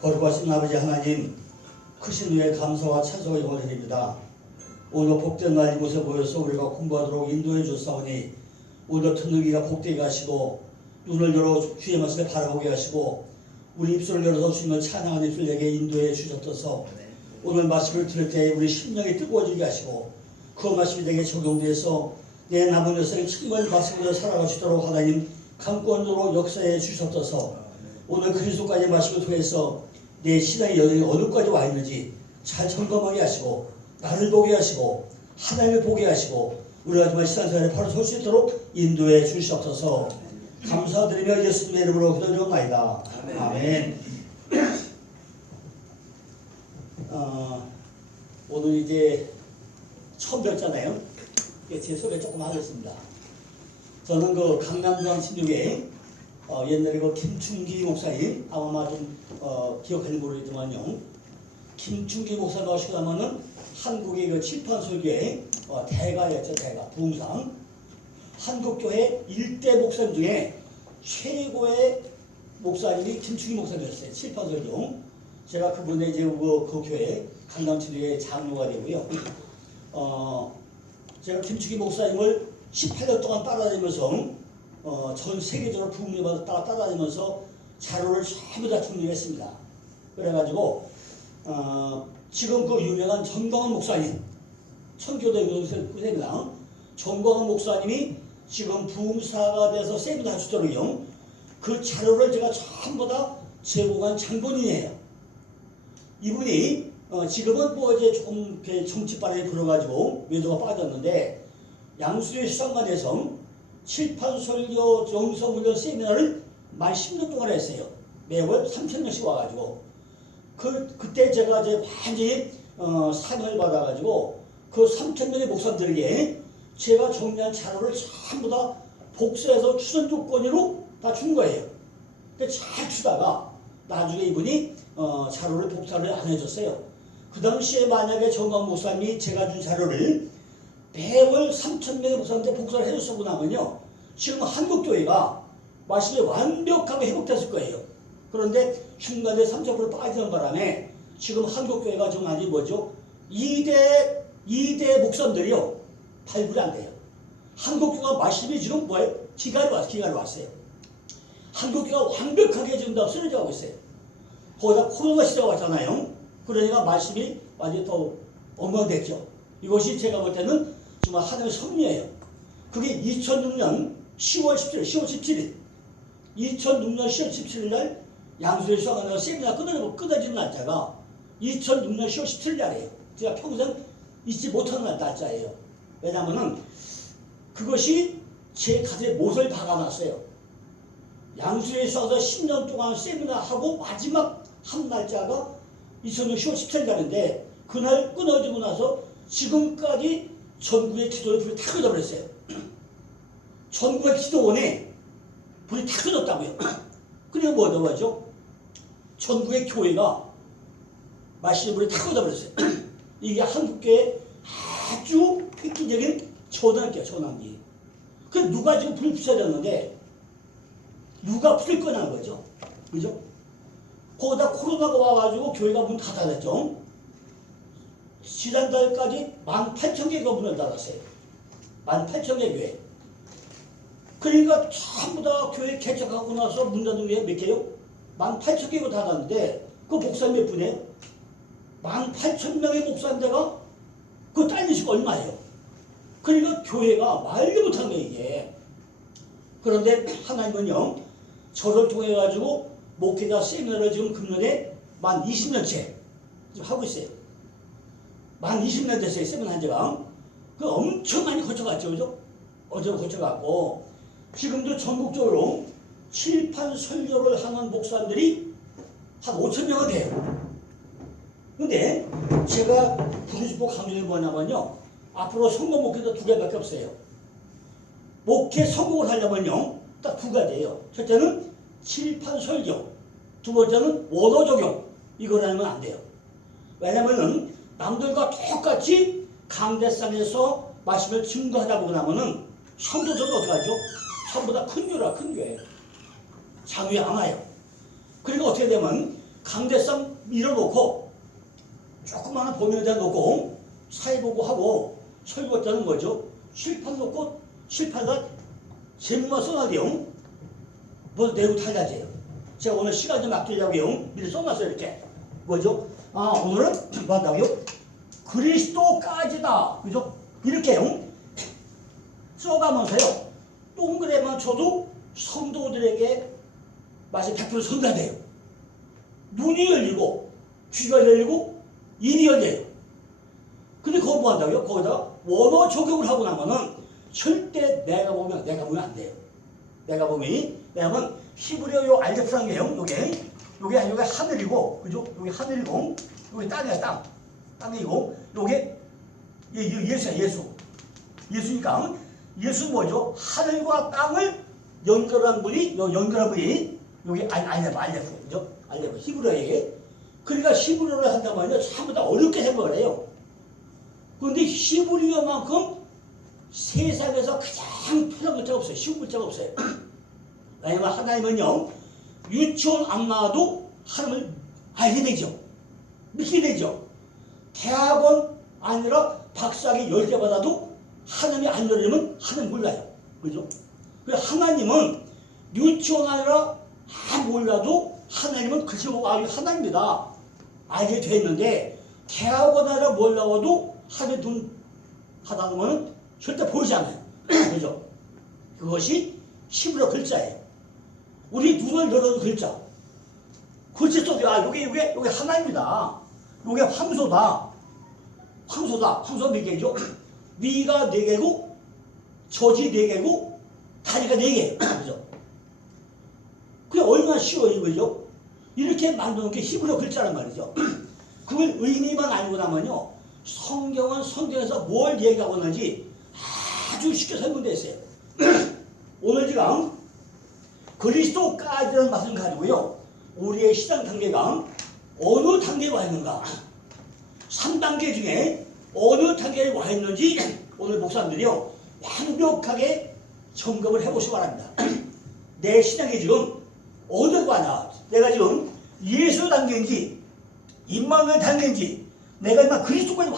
거룩하신 아버지 하나님, 크신 은혜에 감사와 찬송을 영원드립니다. 오늘 복된 날 이곳에 모여서 우리가 공부하도록 인도해 주사오니 오늘 듣는 귀가 복되게 하시고 눈을 열어 주의 말씀을 바라보게 하시고 우리 입술을 열어서 주님을 찬양하는 입술에게 인도해 주셨소서. 오늘 말씀을 들을 때 우리 심령이 뜨거워지게 하시고 그 말씀이 내게 적용돼서 내 남은 여생을 정말 말씀으로 살아가시도록 하나님 강권으로 역사해 주셨소서. 오늘 그리스도까지 말씀을 통해서 내 신앙의 여정이 어디까지 와 있는지 잘 점검하게 하시고 나를 보게 하시고 하나님을 보게 하시고 우리가 정말 신앙생활에 바로 설 수 있도록 인도해 주시옵소서. 감사드리며 예수님의 이름으로 기도드리옵나이다. 아멘. 오늘 이제 처음 뵙잖아요. 제 소개 조금 하겠습니다. 저는 그 강남중 16에 옛날에 그 김충기 목사님 아마 좀 기억하는지 모르겠지만요. 김충기 목사가 오시고 나면은 한국의 그 칠판설교의 대가였죠. 대가 부흥상 한국교회 1대 목사님 중에 최고의 목사님이 김충기 목사님이었어요. 칠판설교. 제가 그분의 이제 그 교회 강남칠교회 장로가 되고요. 제가 김충기 목사님을 18년 동안 따라다니면서 전 세계적으로 부흥을 따라다니면서 자료를 전부 다 정리했습니다. 그래가지고 지금 그 유명한 전광훈 목사님, 청교도 세미나 전광훈 목사님이 지금 부흥사가 돼서 세미나 주도록요. 그 자료를 제가 전부 다 제공한 장본인이에요. 이분이 지금은 뭐 이제 조금 정치바람이 불어가지고 외도가 빠졌는데 양수의 수상관에서 칠판설교 정서훈련 세미나를 만 10년 동안 했어요. 매월 3,000명씩 와가지고 그때 제가 이제 완전히 사명을 받아가지고 그 3,000명의 목사님들에게 제가 정리한 자료를 전부 다 복사해서 추천 조건으로 다 준 거예요. 근데 잘 주다가 나중에 이분이 자료를 복사를 안 해줬어요. 그 당시에 만약에 정광 목사님이 제가 준 자료를 매월 3,000명의 목사님한테 복사를 해줬었고 나면요, 지금 한국교회가 말씀이 완벽하게 회복됐을 거예요. 그런데 중간에 3,000% 빠지는 바람에 지금 한국교회가 지금 아직 뭐죠? 2대 목사님들이요, 발굴이 안 돼요. 한국교회가 말씀이 지금 뭐예요? 기갈이 왔어요. 한국교회가 완벽하게 지금 다 쓰러져 가고 있어요. 거기다 코로나 시대가 왔잖아요. 그러니까 말씀이 완전히 더 엉망됐죠. 이것이 제가 볼 때는 정말 하나님의 섭리예요. 그게 2006년 10월 17일 2006년 10월 17일 날 양수에 수강하는 세미나 끊어지는 날짜가 2006년 10월 17일 날이에요. 제가 평생 잊지 못하는 날짜예요. 왜냐하면 그것이 제 가슴에 못을 박아놨어요. 양수에 수강해서 10년 동안 세미나 하고 마지막 한 날짜가 2006년 10월 17일 날인데 그날 끊어지고 나서 지금까지 전국의 기도에 불이 다 꺼져버렸어요. 전국의 기도원에 불이 다 꺼졌다고요. 그리고 뭐죠? 전국의 교회가 말씀의 불이 다 꺼져버렸어요. 이게 한국교회의 아주 획기적인 전환기예요. 전환기. 그래서 누가 지금 불이 붙여졌는데 누가 불을 꺼낸 거죠? 그죠? 거기다 코로나가 와가지고 교회가 문 다 닫았죠. 지난달까지 18,000개가 문을 닫았어요. 18,000개 교회. 그러니까 전부 다 교회 개척하고 나서 문 닫은 게 몇 개요? 18,000개가 닫았는데 그 목사님 몇 분이에요? 18,000명의 목사님들가 그 딸린 수가 얼마예요? 그러니까 교회가 말도 못한 거예요, 이게. 그런데 하나님은요, 저를 통해 가지고 목회자 세미나를 지금 금년에 만 20년째 지금 하고 있어요. 만 20년 됐어요, 세미나 한 지가. 그 엄청 많이 거쳐갔죠, 그죠? 어제 거쳐갔고, 지금도 전국적으로 칠판 설교를 하는 목사님들이 한 5,000명은 돼요. 근데 제가 부르고 싶어 강조해 뭐냐면요, 앞으로 성공 목회도 2개밖에 없어요. 목회 성공을 하려면요, 딱 2가지예요. 첫째는 칠판 설교, 두 번째는 원어 적용. 이걸 하면 안 돼요. 왜냐면은 남들과 똑같이 강대상에서 말씀을 증거하다 보고 나면은 성도들은 어떻게 하죠? 전부 다 큰 교회라, 큰 교회. 장위 안 와요. 그러니까 어떻게 되면 강대상 밀어놓고 조그마한 보면에다 놓고 사회보고 하고 설거지하는 거죠. 칠판 놓고 칠판에다 제목만 써놔야 돼요. 뭐 내고 탈야지예요. 제가 오늘 시간 좀 아끼려고요. 미리 써놨어요. 이렇게. 뭐죠? 아, 오늘은 뭐 한다고요? 그리스도까지다. 그죠? 이렇게요. 써가면서요. 동그라미만 쳐도 성도들에게 마치 100% 성가돼요. 눈이 열리고 귀가 열리고 입이 열려요. 근데 그거 뭐 한다고요? 거기다가 원어 적용을 하고 나면은 절대 내가 보면 안 돼요. 내가 보면 왜냐면 히브리어 요 알레프라는 게요. 요게 하늘이고, 그죠? 요게 하늘이고, 요게 땅이야, 땅이고, 요게 예수야, 예수니까 예수 뭐죠? 하늘과 땅을 연결한 분이 요게 알레프, 그죠? 알레프 히브리어에. 그러니까 히브리어를 한다면요 전부 다 어렵게 생각을 해요. 그런데 히브리어만큼 세상에서 가장 편한 글자가 없어요. 쉬운 글자가 없어요. 왜냐면 하나님은요 유치원 안 나와도 하나님을 알게 되죠. 믿게 되죠. 대학원 아니라 박사학위 10개 받아도 하나님이 안 열리면 하나님 몰라요. 그죠? 그래서 하나님은 유치원 아니라 몰라도 하나님은 글씨 보고 하나님이다 알게 됐는데 대학원 아니라 몰라도 하나님 눈 하다는 거는 절대 보이지 않아요. 그죠? 그것이 히브리어 글자예요. 우리 눈을 열어도 글자. 글씨 속에 요게 하나입니다. 요게 황소다. 황소 몇 개죠? 위가 4개고 젖이 4개고 다리가 4개예요. 그죠? 그게 얼마나 쉬워요, 그죠? 이렇게 만드는 게 히브리어 글자란 말이죠. 그걸 의미만 알고 나면요 성경은 성경에서 뭘 얘기하고 있는지 아주 쉽게 설명되어 있어요. 오늘 지금 그리스도까지라는 말을 가지고요 우리의 신앙 단계가 어느 단계에 와 있는가, 3단계 중에 어느 단계에 와 있는지 오늘 목사님들이요 완벽하게 점검을 해보시기 바랍니다. 내 신앙이 지금 어디로 가냐, 내가 지금 예수 단계인지 임마누엘 단계인지 내가 임마 그리스도까지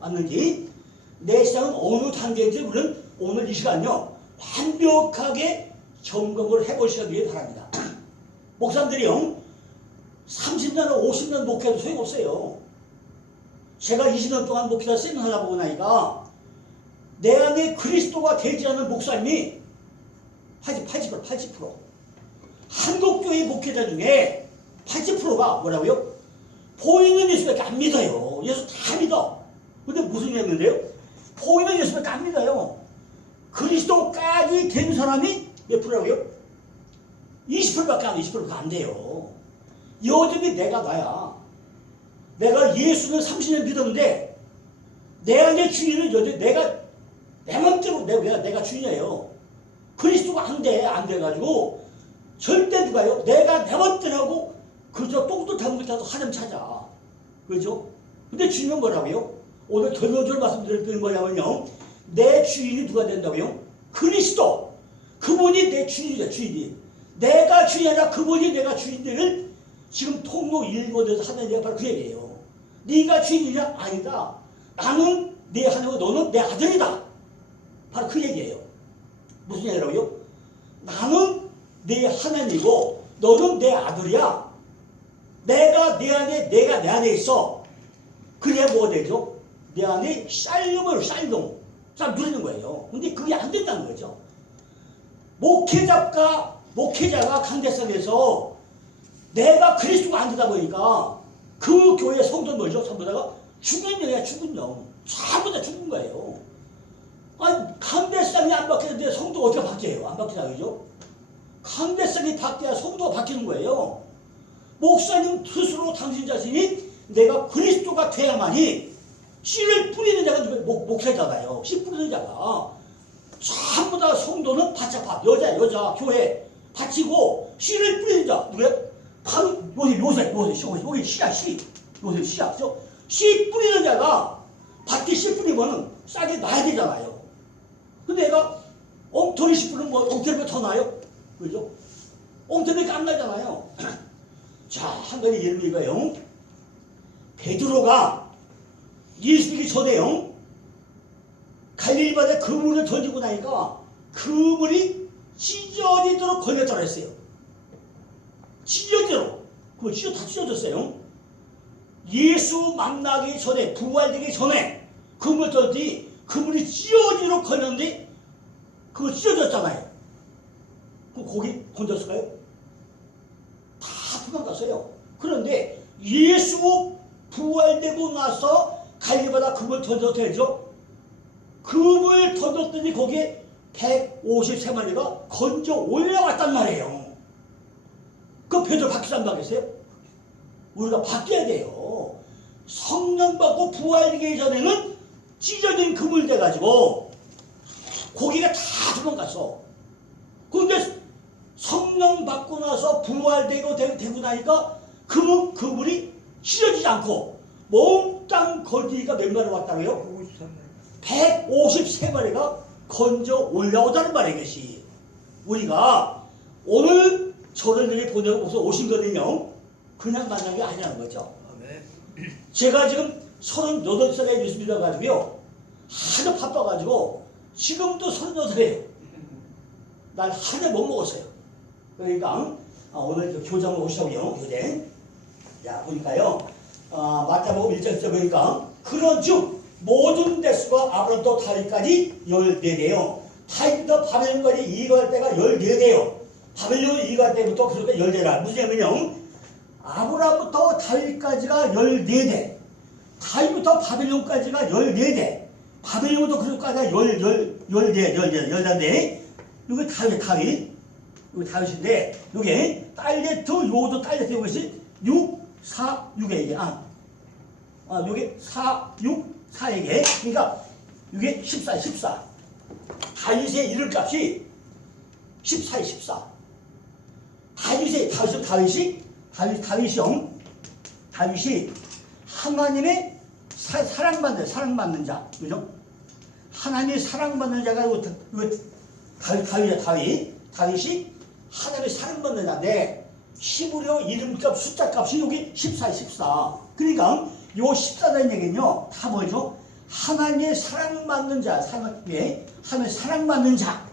왔는지 내 신앙은 어느 단계인지 우리는 오늘 이 시간요 완벽하게 점검을 해보시기 바랍니다. 목사님들이요 30년, 50년 목회도 소용없어요. 제가 20년 동안 목회자 세미나를 보고 나니까 내 안에 그리스도가 되지 않은 목사님이 80% 한국교회 목회자 중에 80%가 뭐라고요? 보이는 예수밖에 안 믿어요. 예수 다 믿어. 근데 무슨 얘기인데요? 보이는 예수밖에 안 믿어요. 그리스도까지 된 사람이 몇 프로라고요? 20%밖에 안 돼요. 20%가 안 돼요. 여전히 내가 나야. 내가 예수를 30년 믿었는데 내 안에 주인은 여전히 내가 내 맘대로 내가 주인이에요. 그리스도가 안 돼가지고 절대 누가요? 내가 내 맘대로 하고 그저 똥도 담은 것 같아도 하나님 찾아. 그죠? 근데 주인은 뭐라고요? 오늘 결론적으로 말씀드릴 게 뭐냐면요. 내 주인이 누가 된다고요? 그리스도. 그분이 내 주인이다, 주인이. 내가 주인이 아니라 그분이 내가 주인들을 지금 통로 1권에서 하는 얘기가 바로 그 얘기예요. 네가 주인이냐? 아니다. 나는 내 하나님이고 너는 내 아들이다. 바로 그 얘기예요. 무슨 얘기라고요? 나는 내 하나님이고 너는 내 아들이야. 내가 내 안에 있어. 그래야 뭐가 되죠? 내 안에 샬롬을 잘 누리는 거예요. 근데 그게 안 된다는 거죠. 목회자가 강대상에서 내가 그리스도가 안 되다 보니까 그 교회 성도는 뭐죠? 전부 다가 죽은 영이야, 죽은 영. 전부 다 죽은 거예요. 아니, 강대상이 안 바뀌는데 성도가 어떻게 바뀌어요? 안 바뀌나, 그죠? 강대상이 바뀌어야 성도가 바뀌는 거예요. 목사님 스스로 당신 자신이 내가 그리스도가 돼야만이 씨를 뿌리는 자가 목회자가요. 씨 뿌리는 자가. 전부 다 성도는 바짝 여자, 교회 바치고 씨를 뿌리는 자. 누구야? 바로 요새, 여기 씨야. 요새 씨야. 그죠? 씨 뿌리는 자가 밭에 씨 뿌리면은 싹이 나야 되잖아요. 근데 얘가 엉터리 씨 뿌리면 엉터리가 더 나요? 그죠? 엉터리가 안 나잖아요. 자, 한 가지 이름이 이거예요. 베드로가 예수 믿기 전에요. 갈릴리 바다에 그물을 던지고 나니까 그물이 찢어지도록 걸렸다고 했어요. 찢어지도록. 그거 다 찢어졌어요. 예수 만나기 전에, 부활되기 전에 그물 던졌더니 그물이 찢어지도록 걸렸는데 그거 찢어졌잖아요. 그럼 거기 건졌을까요? 다 도망갔어요. 그런데 예수 부활되고 나서 갈릴리 바다 그물 던져도 되죠? 그물 던졌더니 거기에 153마리가 건져 올라왔단 말이에요. 그 베드로 바뀌지 안 바뀌었어요? 우리가 바뀌어야 돼요. 성령 받고 부활되기 전에는 찢어진 그물 돼가지고 고기가 다 도망갔어. 그런데 성령 받고 나서 부활되고 되고 나니까 그물이 찢어지지 않고 몽땅 건지기가 몇 마리 왔다고요? 153마리가 건져 올라오다는 말이에요. 이것이 우리가 오늘 저를 여기 보내고서 오신 거는요, 그냥 만난 게 아니라는 거죠. 제가 지금 38살에 예수 믿어가지고요, 하도 바빠가지고 지금도 38이에요. 난 하루에 못 먹었어요. 그러니까 오늘 교장을 오시자고요. 교장. 자, 보니까요, 마태복음 1장에서 보니까 그런즉 모든 대수가 아브라함부터 다윗까지 14대요. 다윗부터 바벨론까지 이거할 때가 14대요. 바벨론 이거할 때부터 그러니까 14라. 무슨 얘기냐면 아브라함부터 다윗까지가 14대, 다윗부터 바벨론까지가 14대, 바벨론부터 그런까지가 14대. 이게 다윗. 이게 다윗인데, 이게 딸레트, 요도 딸레트, 이것이 6, 4, 6에 이게 요게 4, 6, 4에게, 그러니까 이게 14. 다윗의 이름값이 14에 14. 다윗이 하나님의 사랑받는 자, 그죠? 하나님의 사랑받는 자가 이거 다윗이 하나님의 사랑받는 자인데 히브리어 이름값 숫자값이 여기 14. 그러니까 요 14라는 얘기는요 다 뭐죠? 하나님의 사랑받는 자, 하나님의 사랑받는 자.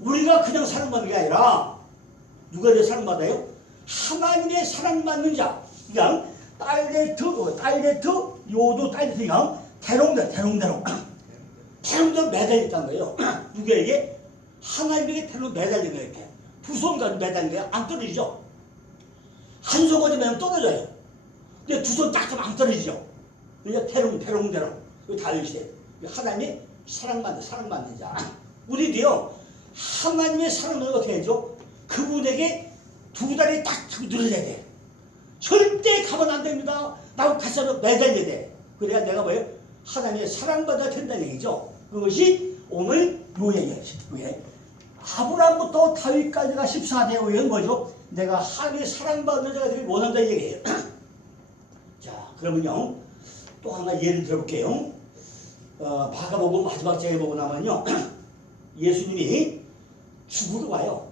우리가 그냥 사랑받는 게 아니라 누가 내 사랑받아요? 하나님의 사랑받는 자. 그러니까 딸레트, 요도 딸레트가 대롱대로 매달렸다는 거예요. 누구에게? 하나님에게 대롱 매달린 거예요. 이렇게 두 손까지 매달린 거예요. 안 떨어지죠? 한 손까지 매면 떨어져요. 근데 두 손 딱 하면 안 떨어지죠? 그러니까 대롱대로. 이거 다윗이에요. 하나님의 사랑받는 자. 우리도요, 하나님의 사랑을 어떻게 해야죠? 그분에게 두 다리 딱 늘어야 돼. 절대 가면 안 됩니다. 나하고 같이 매달려야 돼. 그래야 내가 뭐예요? 하나님의 사랑받아야 된다는 얘기죠. 그것이 오늘 요 얘기예요. 아브라함부터 다윗까지가 14대고 이건 뭐죠? 내가 하나님의 사랑받는 자가 되길 원한다는 얘기예요. 자, 그러면요, 또 하나 예를 들어볼게요. 마가복음 마지막 장에 보고 나면요, 예수님이 죽으러 와요.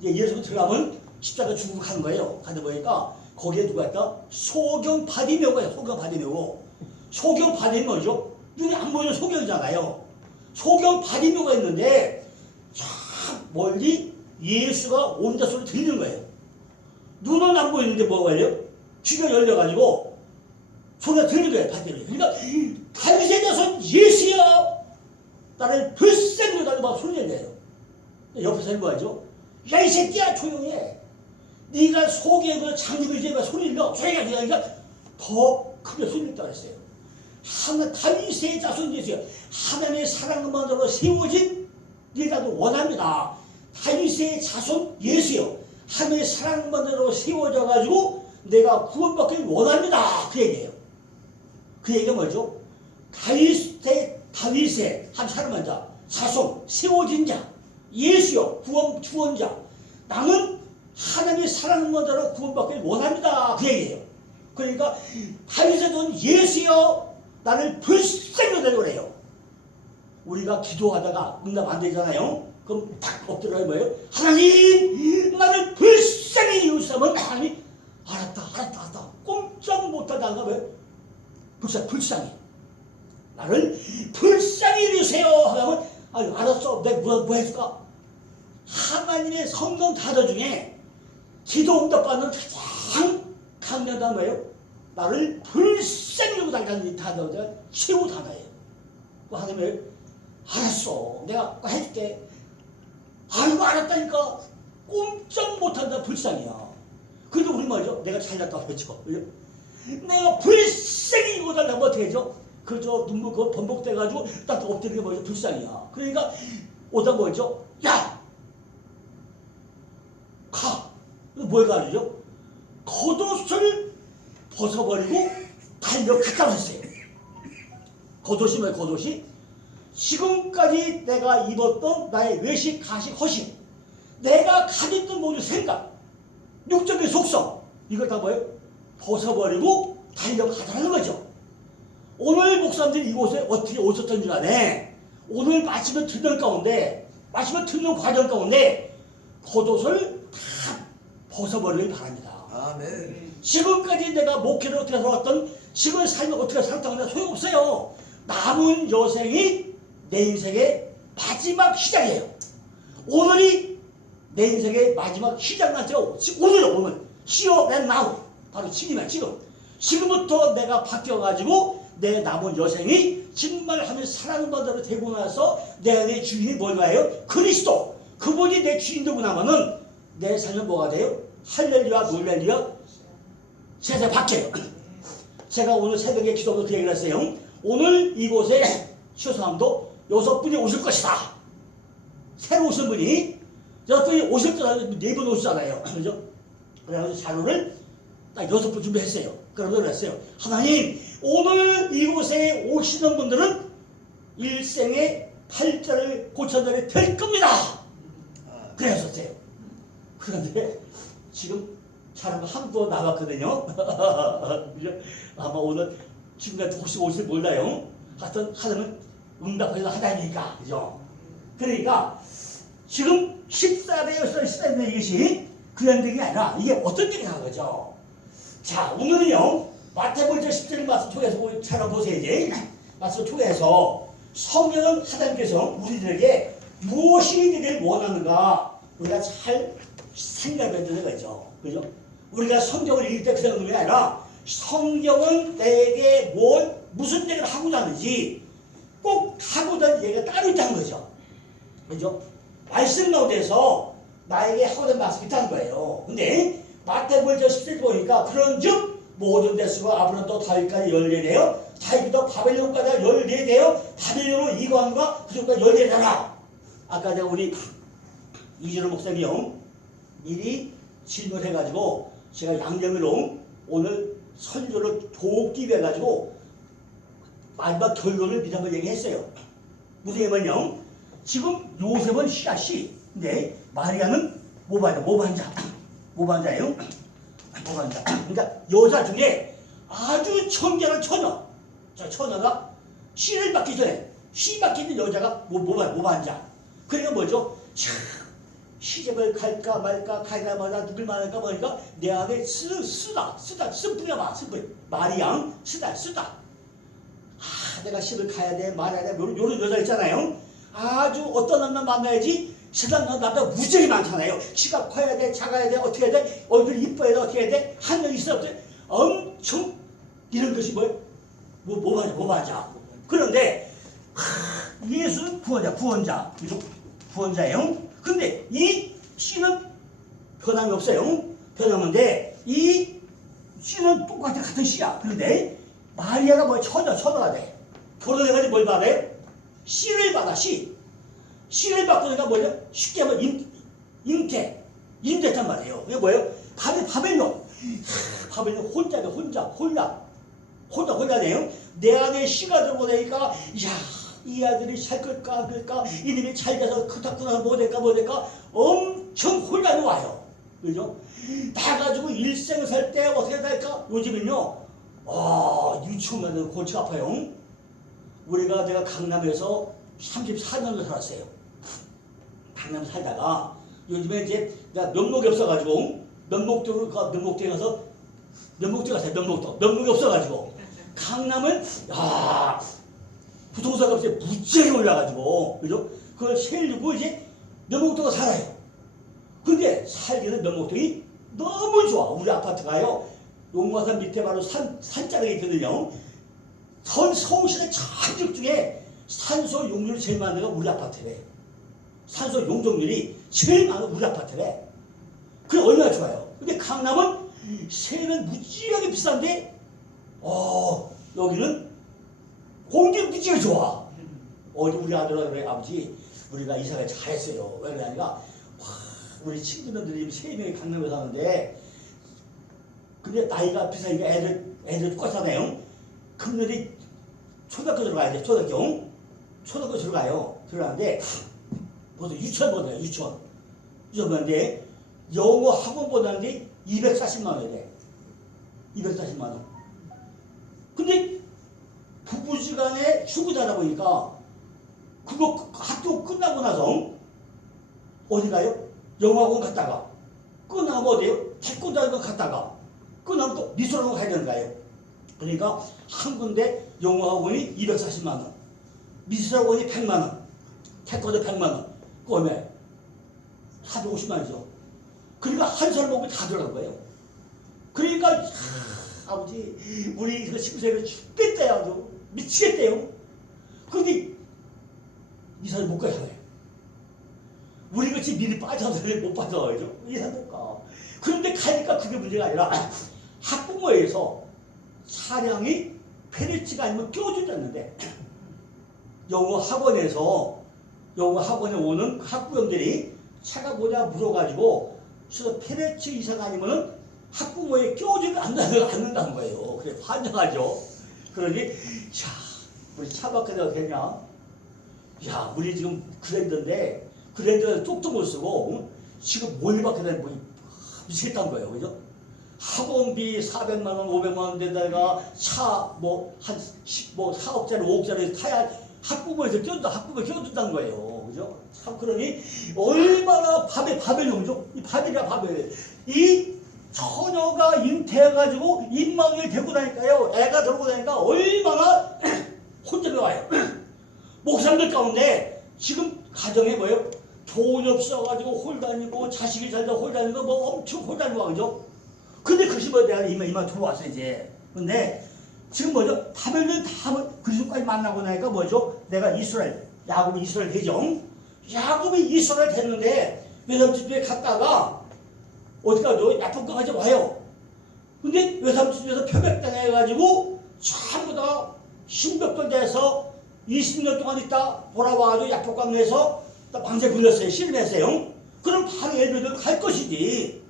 이제 예수님 들어가면 십자가 죽으러 가는 거예요. 가다 보니까 거기에 누가 있다? 소경 바디메오가 있어요. 소경 바디메오 뭐죠? 눈이 안 보이는 소경이잖아요. 소경 바디메오가 있는데 저 멀리 예수가 온다 소리 들리는 거예요. 눈은 안 보이는데 뭐가 걸려? 귀가 열려가지고 소리가 들리는 거예요. 바디메오. 그러니까 다윗의 자손 예수야! 나를 불쌍히로 달고 막 소리 낸대요. 옆에서 뭐하죠? 야, 이 새끼야, 조용히 해. 네가 속에 그 장님을 이제 소리 내면 조용히 해. 그러니까 더 크게 소리 냈다고 했어요. 다윗의 자손 예수야. 하나님의 사랑만으로 세워진 네가도 원합니다. 다윗의 자손 예수요. 하나님의 사랑만으로 세워져가지고 내가 구원받길 원합니다. 그 얘기예요. 그 얘기가 뭐죠? 다윗의 한 사람한 자, 자손, 세워진 자, 예수요, 구원자. 나는 하나님의 사랑만으로 구원받길 원합니다. 그 얘기예요. 그러니까 다윗의 돈 예수요, 나를 불쌍히 여달라고 그래요. 우리가 기도하다가 응답 안 되잖아요. 그럼 딱 엎드려야 뭐예요? 하나님, 나를 불쌍히 여기시면 하나님이 알았다. 꼼짝 못하다가 왜? 불쌍히. 나를 불쌍히 여기세요 하면 알았어. 내가 뭐 해줄까? 하나님의 성경 단어 중에 기도 응답 받는 가장 강력한 단어예요. 나를 불쌍히 여기다는 단어가 최고 단어예요. 하나님이 알았어. 내가 해줄게. 알았다니까. 꼼짝 못한다. 불쌍이야. 그래도 우리 말이죠. 내가 잘났다 외치고. 내가 불쌍히 이거달라면 어떻게 하죠? 그저 눈물 그거 번복돼가지고 딱 엎드리는 게 뭐죠? 불쌍이야. 그러니까 오다 뭐죠? 야! 가! 뭘 가르죠? 겉옷을 벗어버리고 달려갔다고 했어요. 겉옷이 뭐예요? 겉옷이? 지금까지 내가 입었던 나의 외식, 가식, 허식, 내가 가졌던 모든 생각, 육적인 속성, 이걸 다 뭐예요? 벗어버리고 달려가자는 거죠. 오늘 목사님들이 이곳에 어떻게 오셨던지 간에 오늘 마치면 듣는 가운데, 마치면 듣는 과정 가운데 겉옷을 다 벗어버리길 바랍니다. 아멘. 지금까지 내가 목회를 어떻게 살았던, 지금 삶을 어떻게 살았던 소용없어요. 남은 여생이 내 인생의 마지막 시작이에요. 오늘이 내 인생의 마지막 시작 날짜로 오늘 시어 낸 나우 바로 지금이야. 지금부터 내가 바뀌어가지고 내 남은 여생이 정말 하면 사랑받는 대로 되고 나서 내 안에 주인이 뭘까요? 그리스도. 그분이 내 주인 되고 나면은 내 삶은 뭐가 돼요? 할렐루야 놀렐루야 세상 바뀌어요. 제가 오늘 새벽에 기도하면서 그 얘기를 했어요. 오늘 이곳에 추수함도 6분이 오실 것이다. 새로 오신 분이 6분이 오실 줄 알았는데 4분 오시잖아요. 그죠? 그래가지고 자료를 딱 6분 준비했어요. 그러면서 그랬어요. 하나님, 오늘 이곳에 오시는 분들은 일생의 팔자를 고쳐드려야 될 겁니다. 그랬었어요. 그런데 지금 자료가 한두 나왔거든요. 아마 오늘 지금까지 혹시 오실 몰라요. 하여튼 하려면 응답해서 하다니까. 그죠? 그러니까 지금 14대에서 14대 이것이 그런 얘기 아니라 이게 어떤 얘기냐 거죠. 자, 오늘은요 마태복음 17절 말씀 통해서 찾아보세요. 말씀 통해서 성경은 하나님께서 우리들에게 무엇이 되길 원하는가 우리가 잘 생각해야 되는 거죠. 그죠? 우리가 성경을 읽을 때 그런 의미가 아니라 성경은 내게 무슨 얘기를 하고자 하는지 꼭 하고자 하는 얘기가 따로 있다는 거죠. 그죠? 말씀 가운데서 나에게 하고자 하는 말씀이 있다는 거예요. 근데 마태복음 17절 보니까 그런즉 모든 대수가 아브라함도 다윗까지 열례되어 다윗도 바벨론까지 열례되어 바벨론으로 이관과 그들과 열례되라. 아까 제가 우리 이준호 목사님이 미리 질문해가지고 제가 양념으로 오늘 선조를 돕기 위해 가지고 마지막 결론을 미리 한번 얘기했어요. 무슨 얘기냐면 지금 요셉은 씨앗이, 근데 마리아는 모반자예요. 모반자. 그러니까 여자 중에 아주 청결한 처녀. 저 처녀가 씨를 받기 전에 씨 받기 전 여자가 모반자. 그러니까 뭐죠? 시집을 갈까 말까 가야마다 누굴 만날까 보니까 내 안에 쓰다 쓴뿌려봐 쓴뿌려 마리양 쓰다 내가 시집을 가야 돼 말아야 돼 요런 여자 있잖아요. 아주 어떤 남자 만나야지 세상 남자 무지하게 많잖아요. 키가 커야 돼 작아야 돼 어떻게 해야 돼 얼굴이 이뻐야 돼 어떻게 해야 돼 한 명 있어야 돼 엄청 이런 것이 뭐예요? 모반자. 그런데 예수는 구원자예요. 근데 이 씨는 변함이 없어요. 변함인데 이 씨는 똑같이 같은 씨야. 그런데 마리아가 뭐야? 처녀가 돼. 결혼해가지고 뭘 받아요? 씨를 받아. 씨를 받고 내가 뭐냐? 쉽게 하면 임됐단 말이에요. 이게 뭐예요? 바벨론 혼자네요. 내 안에 씨가 들어오니까 이 아들이 잘 끌까 안 끌까 이놈이 잘 돼서 크다구나 뭐 될까 엄청 혼란이 와요. 그죠? 다 가지고 일생을 살 때 어떻게 될까? 요즘은요 유치원에서 골치 아파요. 내가 강남에서 34년을 살았어요. 강남 살다가 요즘에 이제 명목이 없어가지고 면목동에 가서 면목동 갔어요. 면목이 없어가지고 강남은 야 부동산 값이 무지하게 올라가지고 그죠? 그걸 세우고 이제 면목동에 살아요. 근데 살기는 면목동이 너무 좋아. 우리 아파트가요. 용마산 밑에 바로 산자락이 있거든요. 서울시내 전역 중에 산소 용률이 제일 많은 데가 우리 아파트래. 산소 용적률이 제일 많은 우리 아파트래. 그게 얼마나 좋아요. 근데 강남은 세는 무지하게 비싼데 여기는 공기 무지하게 좋아. 어제 우리 아들하고 그래, 아버지 우리가 이사를 잘했어요. 왜 그러냐니까 우리 친구들이 3명이 강남에 사는데 근데 나이가 비싸니까 애들 똑같잖아요. 금년에 초등학교 들어가야 돼. 초등학교 들어가요. 들어가는데 벌써 유치원 보내요. 유치원 보는데 영어 학원 보내는데 240만 원이 돼. 240만 원. 근데 부부지간에 휴교자다 보니까 그거 학교 끝나고 나서 어디 가요? 영어학원 갔다가 끝나면 어디에요? 태권도학원 갔다가 끝나면 또 미술학원 가야 되는 거예요. 그러니까 한 군데 영어학원이 240만 원, 미술학원이 100만 원, 태권도 100만 원, 그 얼마에? 450만 원이죠. 그러니까 한 살 먹으면 다 들어간 거예요. 그러니까 아버지 우리 그 친구들이 죽겠대요. 미치겠대요. 그런데 이사를 못 가요. 우리 같이 미리 빠져서 못 빠져. 이사 못 가. 그런데 가니까 그게 문제가 아니라 학부모에서 차량이 페레치가 아니면 껴주졌는데 영어 학원에 오는 학부형들이 차가 뭐냐 물어가지고 그래서 페레치 이사가 아니면은 학부모에 껴주지 않는다는 거예요. 그래 환장하죠. 그러니 자 우리 차 바꿔야 되냐? 야 우리 지금 그랜드가 쪽도 못 쓰고 지금 뭘 바꿔야 되냐? 미치겠다는 거예요. 그죠? 학원비 400만 원, 500만 원 된다가 차 한 4억짜리, 5억짜리 타야 학부모에서 껴준다는 거예요. 그죠? 참 그러니 얼마나 바벨이 오죠? 이 바벨이야 바벨. 이 처녀가 잉태해가지고 인망이 되고 나니까요. 애가 들어오고 나니까 얼마나 혼잡해 와요. 목사님들 가운데 지금 가정에 뭐예요? 돈이 없어가지고 홀다니고 자식이 잘다 홀다니고 엄청 홀다니고 그죠? 근데 그것이 내가 이만 들어왔어 이제. 근데 지금 뭐죠? 바벨론 다 그리스도까지 만나고 나니까 뭐죠? 내가 야곱이 이스라엘 되죠? 야곱이 이스라엘 됐는데 외삼촌집에 갔다가 어떻게 하죠? 야복강까지 와요. 근데 외삼촌집에서 표백당해가지고 전부 다 신벽돌 돼서 20년 동안 있다 돌아와가지고 야복강에서 방세 불렸어요. 실패했어요. 그럼 바로 엘베도로 갈 것이지.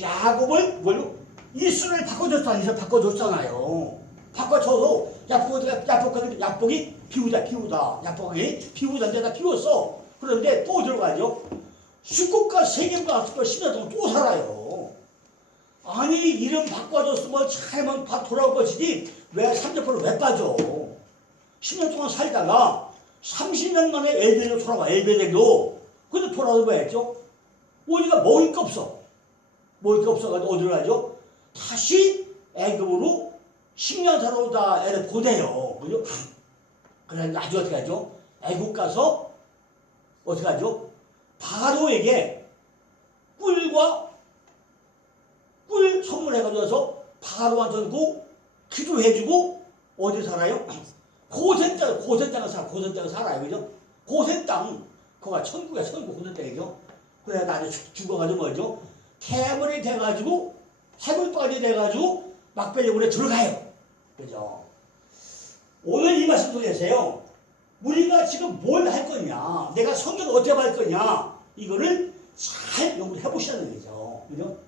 야곱을 이스라엘 바꿔줬잖아요. 바꿔줘서 야복이 비우다. 야복이 비우다인데 비웠어. 그런데 또 들어가죠. 수국과 세겜과 아스과 10년 동안 또 살아요. 아니 이름 바꿔줬으면 잘만 돌아올 것이지 왜 300%를 왜 빠져? 10년 동안 살다가 30년 만에 엘베로 돌아와. 엘베로. 근데 돌아와서 뭐 했죠? 우리가 먹을 거 없어. 먹을 거 없어가지고 어디로 가죠? 다시 애굽으로 10년 살아오다 애를 보내요. 그죠? 그래 나중에 어떻게 하죠? 애굽 가서 어떻게 하죠? 바로에게 꿀 선물해가지고 바로한테 고 기도해주고 어디 살아요? 고센 땅에 살아요. 그죠? 고센 땅. 그거가 천국 고센 땅이죠. 그래 나중에 죽어가지고 뭐죠? 태물이 돼가지고 해물바지 돼가지고 막벨리굴에 들어가요. 그죠? 오늘 이 말씀 속에서요. 우리가 지금 뭘 할 거냐, 내가 성경을 어떻게 할 거냐, 이거를 잘 연구해 보시라는 거죠. 그죠?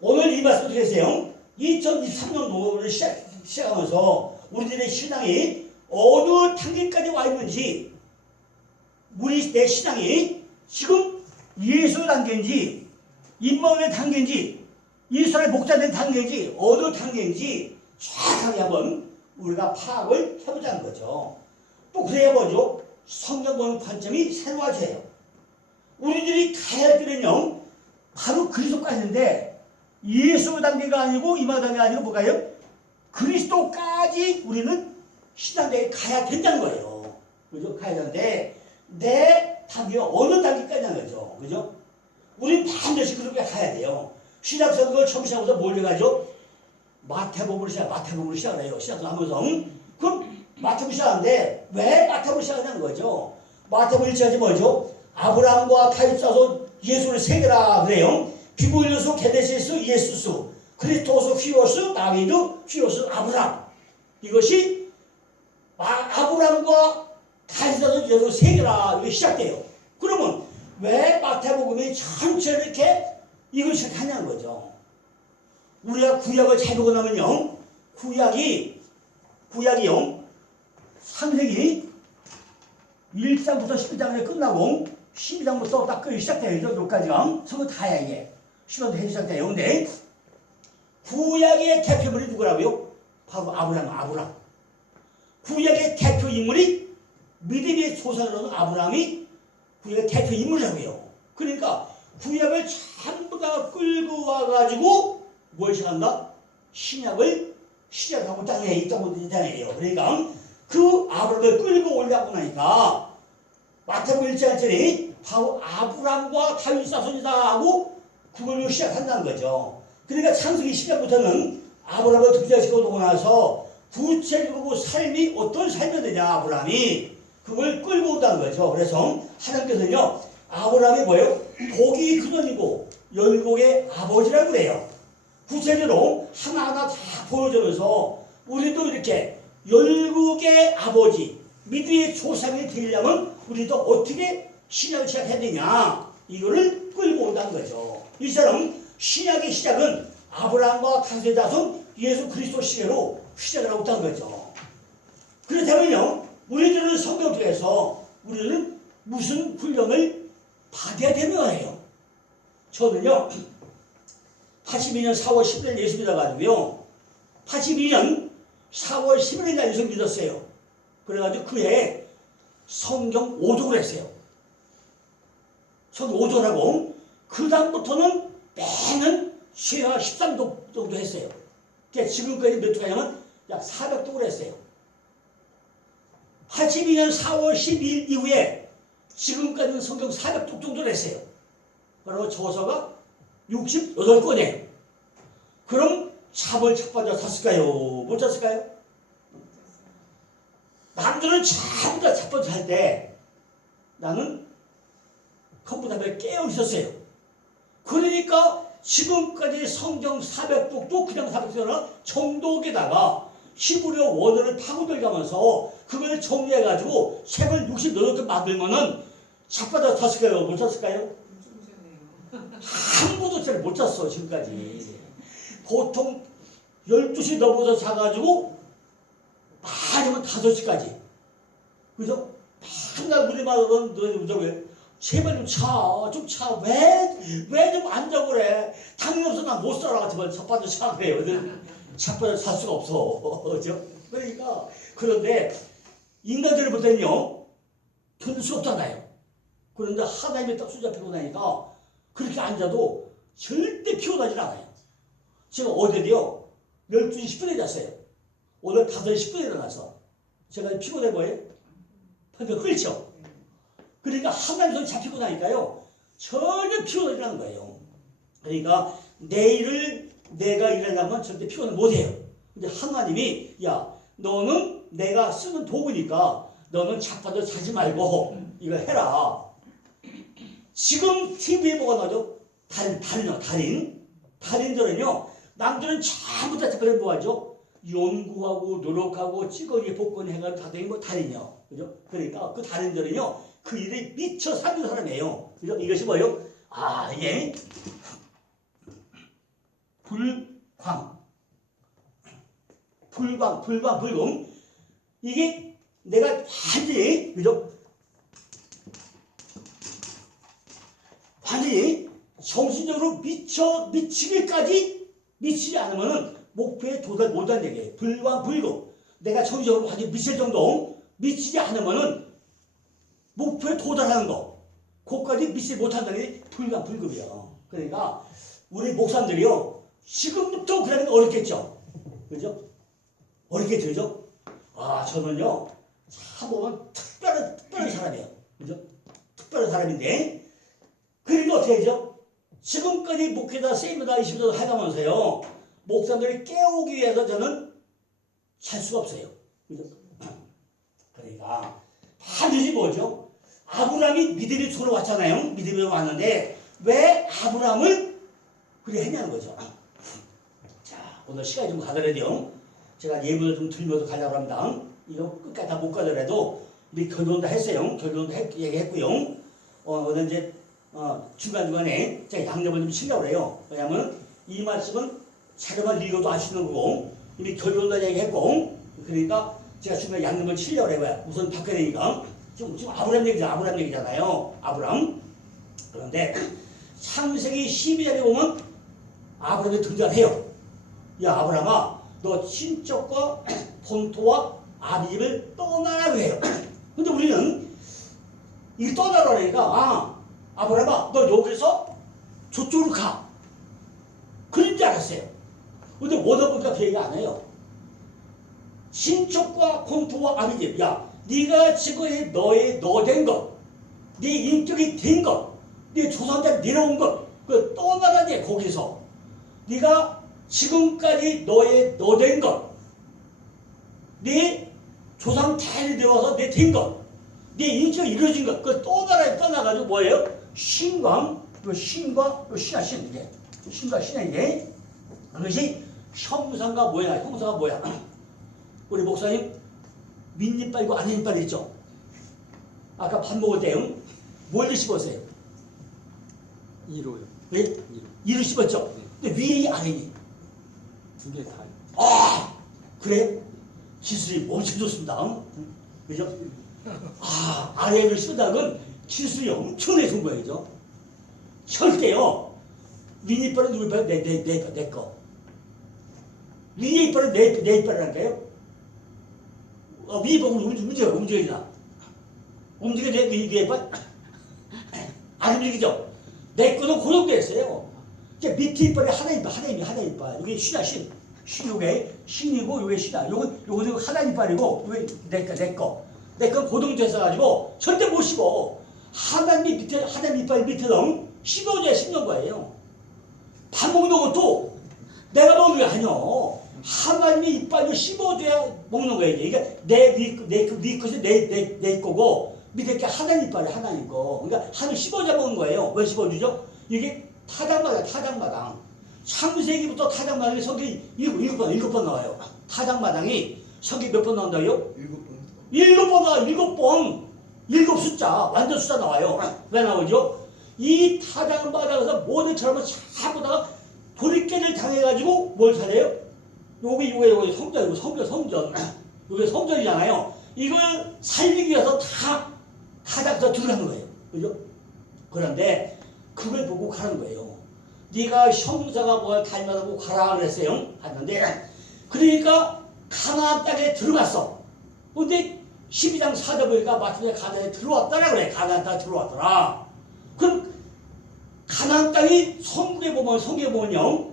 오늘 이 말씀 속에서요. 2023년도를 시작하면서 우리들의 신앙이 어느 단계까지 와 있는지, 내 신앙이 지금 예수 단계인지, 임마누엘 단계인지, 이스라엘 목자된 단계인지, 어느 단계인지 정확하게 한번 우리가 파악을 해보자는 거죠. 또 그래야 뭐죠? 성경 보는 관점이 새로워져요. 우리들이 가야 할 길은요, 바로 그리스도까지인데 예수 단계가 아니고 이마 단계가 아니고 뭐가요? 그리스도까지 우리는 신앙대에 가야 된다는 거예요. 그죠? 가야 되는데 내 단계가 어느 단계까지냐는 거죠. 그죠? 우린 반드시 그렇게 가야 돼요. 신학생활을 처음 시작하면서 뭘 해가지고 마태복음으로 시작을 해요. 시작을 하면서 그럼 마태복음 시작하는데 왜 마태복음 시작하냐는 거죠. 마태복음 1장이 뭐죠? 아브라함과 다윗 자손 예수를 세계라 그래요. 비보일로스 게데시스 예수스 그리스토스 휘오스 다윗 휘오스 아브라함. 이것이 아브라함과 다윗 자손 예수를 세계라 이게 시작돼요. 그러면 왜 마태복음이 전체 이렇게 이걸 시작하냐는 거죠. 우리가 구약을 잘 보고 나면요. 구약이요. 창세기 1장부터 12장에 끝나고 12장부터 딱 시작돼요. 여기까지가. 전부 다야 이게. 10장부터 시작돼요. 근데 구약의 대표물이 누구라고요? 바로 아브라함. 구약의 대표 인물이 믿음의 조상으로는 아브라함이 구약의 대표 인물이라고요. 그러니까 구약을 전부 다 끌고 와가지고 뭘 시작한다? 신약을 시작하고 있다고 있잖아요. 그러니까 그 아브라함을 끌고 올라가고 나니까 마태복음 1장짜리 바로 아브라함과 다윗 자손이다 하고 그걸로 시작한다는 거죠. 그러니까 창세기 10장부터는 아브라함을 등장시키고 오고 나서 구체적으로 삶이 어떤 삶이 되냐 아브라함이 그걸 끌고 온다는 거죠. 그래서 하나님께서는요 아브라함이 뭐예요? 복이 근원이고 열국의 아버지라고 그래요. 구체적으로 하나하나 다 보여주면서 우리도 이렇게 열국의 아버지 믿음의 조상이 되려면 우리도 어떻게 신약을 시작해야 되냐 이거를 끌고 온다는 거죠. 이처럼 신약의 시작은 아브라함과 다윗의 자손 예수 그리스도 시대로 시작을 하고 있다는 거죠. 그렇다면요 우리들은 성경 속에서 우리는 무슨 훈련을 받아야 되는 거예요. 저는요 82년 4월 10일 예수 믿어가지고요 82년 4월 11일 날 예수 믿었어요. 그래가지고 그 해에 성경 5독을 했어요. 성경 5독을 하고 그 다음부터는 매년 최하 13독 정도 했어요. 그러니까 지금까지 몇 독이냐면 약 400독을 했어요. 82년 4월 12일 이후에 지금까지는 성경 400독 정도를 했어요. 그리고 저서가 68권이에요. 그럼 찹을 착받아 샀을까요? 못 샀을까요? 남들은 전부 다 착받아 살 때 나는 컴퓨터 앞에 깨어 있었어요. 그러니까 지금까지 성경 400독도 그냥 400독이 아니라 정독에다가 히브리어 원어를 파고들가면서 그걸 정리해가지고 책을 68권 만들면은 착받아 샀을까요? 못 샀을까요? 한 부도 잘 못 잤어 지금까지. 보통 12시 넘어서 자가지고 많으면 5시까지 그죠? 맨날 우리 말은 너희 제발 좀 차. 왜 좀 안 자고 그래? 당연히 없어 나 못 살아. 제발 착받아 차 그래요. 착받아 살 수가 없어. 그죠? 그러니까 그런데 인간들을 볼 때는요 견딜 수 없잖아요. 그런데 하나님이 딱 수잡히고 나니까 그렇게 앉아도 절대 피곤하지 않아요. 제가 어제도요 12시 10분에 잤어요. 오늘 5시 10분에 일어나서 제가 피곤해 보여요? 그러니까 그렇죠. 그러니까 하나님 손 잡히고 나니까요 전혀 피곤하지 않는 거예요. 그러니까 내일을 내가 일하려면 절대 피곤을 못해요. 근데 하나님이 야 너는 내가 쓰는 도구니까 너는 착받아 자지 말고 이거 해라. 지금 TV에 뭐가 나죠? 달인들은요 남들은 전부 다 특별히 뭐하죠? 연구하고 노력하고 찌꺼기 복권 해가지고 다 되는 거 달인이요. 그죠? 그러니까 그 달인들은요 그 일에 미쳐 사는 사람이에요. 그죠? 이것이 뭐예요? 이게 불광 이게 내가 완전히 그죠? 완전히 정신적으로 미치지 않으면은 목표에 도달 못한 얘기예요. 불광불급. 내가 정신적으로 완전히 미칠 정도 미치지 않으면은 목표에 도달하는 거. 그것까지 미치지 못한다는 게 불광불급이야. 그러니까 우리 목사님들이요 지금부터 그러면 어렵겠죠. 그죠? 어렵겠죠. 그죠? 아 저는요 참 보면 특별한 사람이에요. 그죠? 특별한 사람인데 그리고 어떻게 하죠? 지금까지 목회다 세미나 20년 하다면서요 목사님들을 깨우기 위해서 저는 살 수가 없어요. 그죠? 그러니까 반드시 뭐죠? 아브라함이 믿음의 손으로 왔잖아요. 믿음이 왔는데 왜 아브라함을 그래 했냐는 거죠. 자 오늘 시간이 좀 가더라도요. 제가 예물을 좀 들면서 가려고 합니다. 이거 끝까지 다 못 가더라도 우리 결론도 했어요. 결론도 얘기했고요. 오늘 이제 중간중간에 제가 양념을 좀 치려고 그래요. 왜냐하면 이 말씀은 자료만 읽어도 아시는 거고 이미 결론도 얘기했고 그러니까 제가 중간에 양념을 치려고 해요. 우선 바꿔야 되니까 지금 아브라함 얘기잖아요. 아브라함. 그런데 창세기 12장에 보면 아브라함이 등장해요. 야 아브라함아 너 친척과 본토와 아비집을 떠나라고 해요. 근데 우리는 이 떠나라고 하니까 아브라함아 너 여기서 저쪽으로 가. 그런 줄 알았어요. 근데 오다보니까 그 얘기 안 해요. 친척과 본토와 아비집 야 네가 지금 너 된 것, 네 인격이 된 것, 네 조상자 내려온 것, 그 떠나라니 거기서 네가 지금까지 너 된 것, 네 조상 잘 되어서 내 된 것, 네 인격이 이루어진 것, 그 떠나가지고 뭐예요? 신과 신이야 이게 신과 신이야 이게 그것이 형상과 뭐야? 형상과 뭐야? 우리 목사님 밑니빨이고 아랫니빨 있죠? 아까 밥 먹을 때요 뭘 씹었어요? 이로요. 네? 이로 씹었죠? 근데 위에 아래니 두 개 다요. 아 그래? 기술이 엄청 좋습니다. 그죠? 아래를 씹는다는 건 기술이 엄청나게 좋은 거예요. 절대요 밑니빨은 누구 이빨? 내 거. 위에 이빨은 내 이빨이랄까요? 위에 보고 움직여지나? 움직여 내 위에 이빨? 안 움직이죠? 내 거는 고정되어 있어요. 밑에 이빨이 하나 이빨. 이게 신이야, 신. 요게 신이고, 요게 신이야. 요거 하나 이빨이고, 요게 내 거. 내 건 고정되어 있어가지고, 절대 못 씹어. 하나님 이빨 밑에서 씹어줘야 씹는 거예요. 밥 먹는 것도 내가 먹는 게 아니야. 하나님의 이빨을 씹어줘야 먹는 거예요. 이게 네 것이 내 거고, 밑에 게 하나님 이빨이 하나님 거. 그러니까 하나님 씹어줘야 먹는 거예요. 왜 씹어주죠? 이게 타작마당. 창세기부터 타작마당이 성경이 일곱 번 나와요. 타작마당이 성경이 몇 번 나온다고요? 7번. 7번 나와요. 7번. 7 숫자. 완전 숫자 나와요. 왜 나오죠? 이 타작마당에서 모든 사람은 잘보다가 돌이깨를 당해가지고 뭘 살해요? 요게 성전. 요게 성전이잖아요. 이걸 살리기 위해서 다 타작에서 들어가는 거예요. 그죠? 그런데 그걸 보고 가는 거예요. 네가 형사가 뭘 닮아서 가라 그랬어요. 갔는데 그러니까 가나안 땅에 들어갔어. 근데 12장 4절 보니까 마침내 가나안에 들어왔더라 그래. 가나안 땅에 들어왔더라. 그럼 가나안 땅이 성경에 보면요.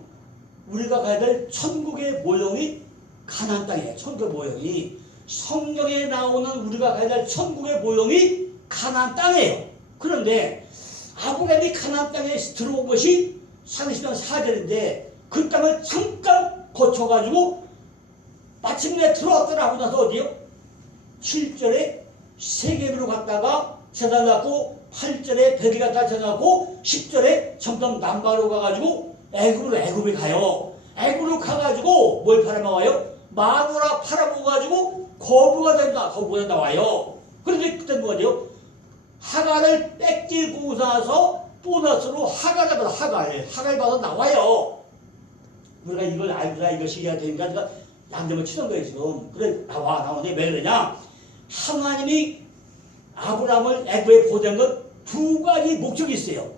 우리가 가야 될 천국의 모형이 가나안 땅이에요. 천국의 모형이. 성경에 나오는 우리가 가야 될 천국의 모형이 가나안 땅이에요. 그런데 아브라함이 가나안 땅에 들어온 것이 30년 4절인데 그 땅을 잠깐 거쳐가지고 마침내 들어왔더라 하고 나서 어디요? 7절에 세겜으로 갔다가 재단 갖고 8절에 베기 갔다가 재단 갖고 10절에 점점 남방으로 가가지고 애굽에 가요. 애굽으로 가가지고 뭘 팔아먹어요? 마누라 팔아먹어가지고 거부가 나와요. 그런데 그때 뭐가 돼요? 하갈을 뺏기고 나서 보너스로 하갈 받아 나와요. 우리가 이걸 알고자 이것이 해야 되니까 내가 양념을 치는 거예요 지금. 그래 나오는데 왜 그러냐? 하나님이 아브라함을 애굽에 보낸 건 두 가지 목적이 있어요.